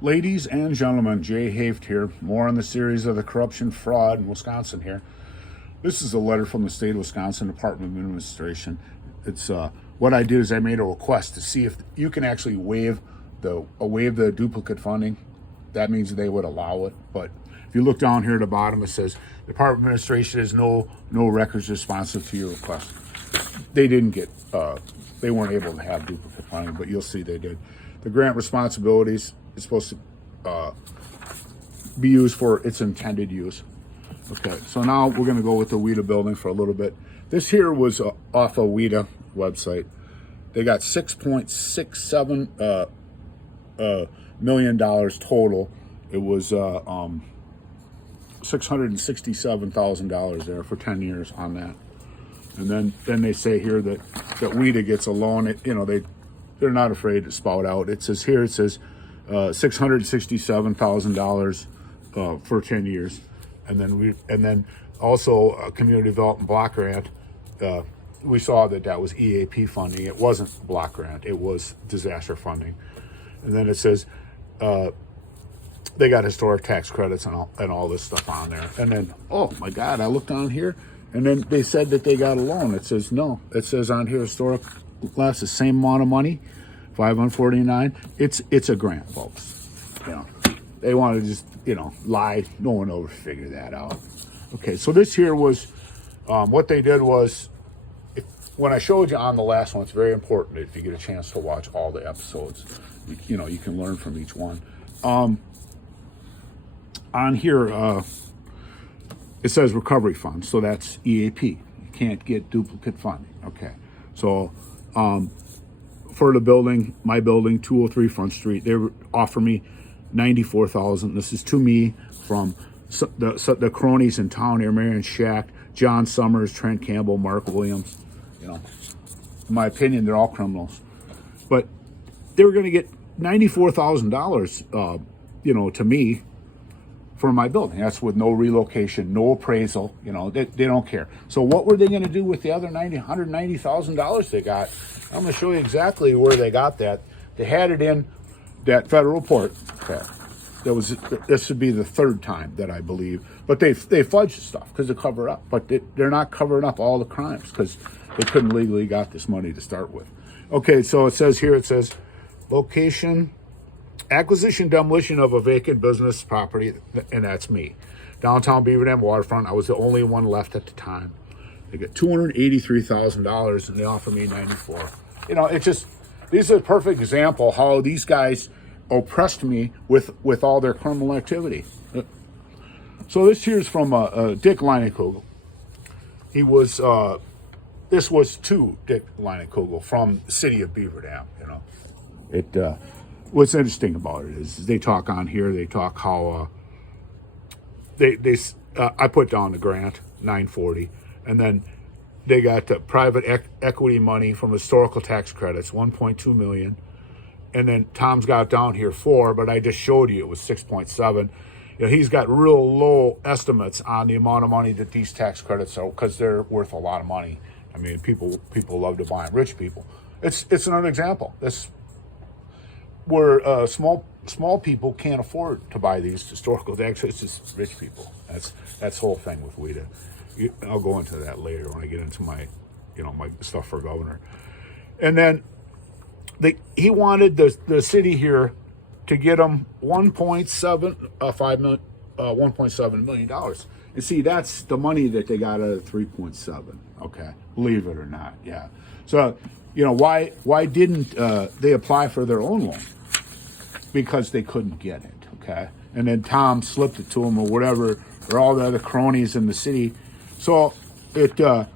Ladies and gentlemen, Jay Haft here. More on the series of the corruption fraud in Wisconsin here. This is a letter from the state of Wisconsin Department of Administration. It's what I did is I made a request to see if you can actually waive the duplicate funding. That means they would allow it. But if you look down here at the bottom, it says Department of Administration has no records responsive to your request. They didn't get they weren't able to have duplicate funding, but you'll see they did. The grant responsibilities is supposed to be used for its intended use. Okay, so now we're going to go with the WIDA building for a little bit. This here was off a WIDA website. They got $6.67 million total. It was $667,000 there for 10 years on that. And then they say here that WIDA gets a loan. They're not afraid to spout out. It says $667,000 for 10 years, and then also a community development block grant. We saw that was EAP funding. It wasn't block grant. It was disaster funding. And then it says they got historic tax credits and all this stuff on there. And then, oh my God, I looked on here, and then they said that they got a loan. It says no. It says on here historic last the same amount of money, $549. It's a grant, folks. They want to just lie. No one will ever figure that out. Okay, so this here was what they did was, when I showed you on the last one, it's very important if you get a chance to watch all the episodes. You can learn from each one. On here, it says recovery fund, so that's EAP. You can't get duplicate funding. Okay, so for the building, my building, 203 Front Street, they offer me $94,000. This is to me from the cronies in town here: Marion Shack, John Summers, Trent Campbell, Mark Williams. In my opinion, they're all criminals. But they were going to get $94,000, to me for my building. That's with no relocation, no appraisal. They don't care. So what were they going to do with the other $190,000 they got? I'm going to show you exactly where they got that. They had it in that federal report. Okay. This would be the third time that I believe, but they fudged stuff because they cover up. But they're not covering up all the crimes because they couldn't legally got this money to start with. Okay, so it says here, location, acquisition, demolition of a vacant business property, and that's me. Downtown Beaver Dam waterfront. I was the only one left at the time. They get $283,000, and they offer me $94,000. These are a perfect example how these guys oppressed me with all their criminal activity. So this here's from Dick Leinekugel. He was this was to Dick Leinekugel from the city of Beaver Dam. What's interesting about it is they talk on here. They talk how I put down the grant $940, and then they got private equity money from historical tax credits, $1.2 million. And then Tom's got down here $4, but I just showed you it was 6.7. He's got real low estimates on the amount of money that these tax credits are, because they're worth a lot of money. I mean, people love to buy them, rich people. It's another example. This where small people can't afford to buy these historical tax credits. It's just rich people. That's the whole thing with WIDA. I'll go into that later when I get into my my stuff for governor. And then he wanted the city here to get him $1.7 million. And see, that's the money that they got out of 3.7. Okay, believe it or not, yeah. So why didn't they apply for their own loan? Because they couldn't get it. Okay, and then Tom slipped it to them or whatever, or all the other cronies in the city. So the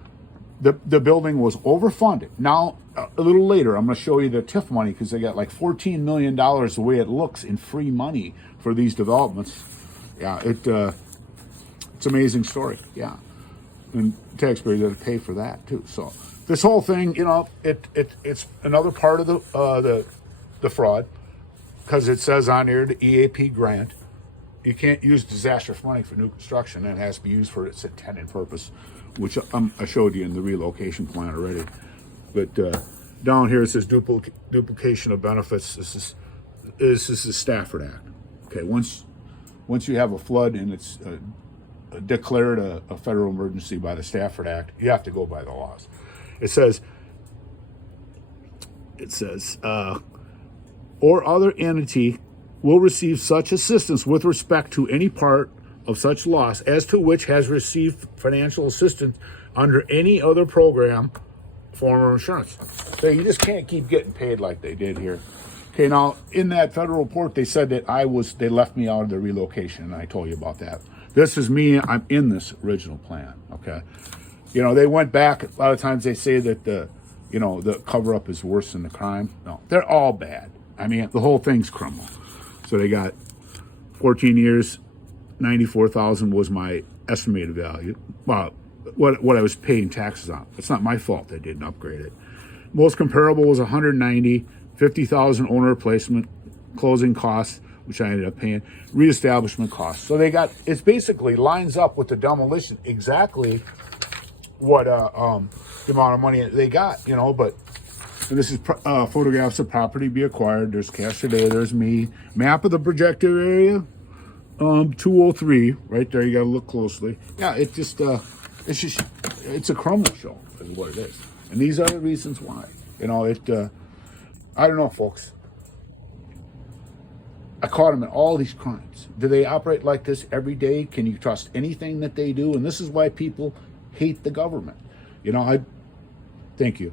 building was overfunded. Now, a little later, I'm going to show you the TIF money because they got like $14 million the way it looks in free money for these developments. Yeah, it's an amazing story. Yeah, and taxpayers have to pay for that too. So this whole thing, it's another part of the fraud, because it says on here the EAP grant. You can't use disaster money for new construction. It has to be used for its intended purpose, which I showed you in the relocation plan already. But down here it says duplication of benefits. This is the Stafford Act. Okay, once you have a flood and it's declared a federal emergency by the Stafford Act, you have to go by the laws. It says, or other entity will receive such assistance with respect to any part of such loss as to which has received financial assistance under any other program, form, or insurance. So you just can't keep getting paid like they did here. Okay, now in that federal report, they said that they left me out of the relocation, and I told you about that. This is me, I'm in this original plan, okay? You know, they went back, a lot of times they say that the cover-up is worse than the crime. No, they're all bad. I mean, the whole thing's criminal. So they got 14 years, 94,000 was my estimated value. Well, what I was paying taxes on. It's not my fault they didn't upgrade it. Most comparable was 190, 50,000 owner replacement, closing costs, which I ended up paying, reestablishment costs. So it's basically lines up with the demolition exactly what the amount of money they got, but this is photographs of property be acquired. There's cash today. There's me. Map of the projected area. 203 right there. You got to look closely. Yeah, it's a criminal show is what it is. And these are the reasons why. I don't know, folks. I caught them in all these crimes. Do they operate like this every day? Can you trust anything that they do? And this is why people hate the government. Thank you.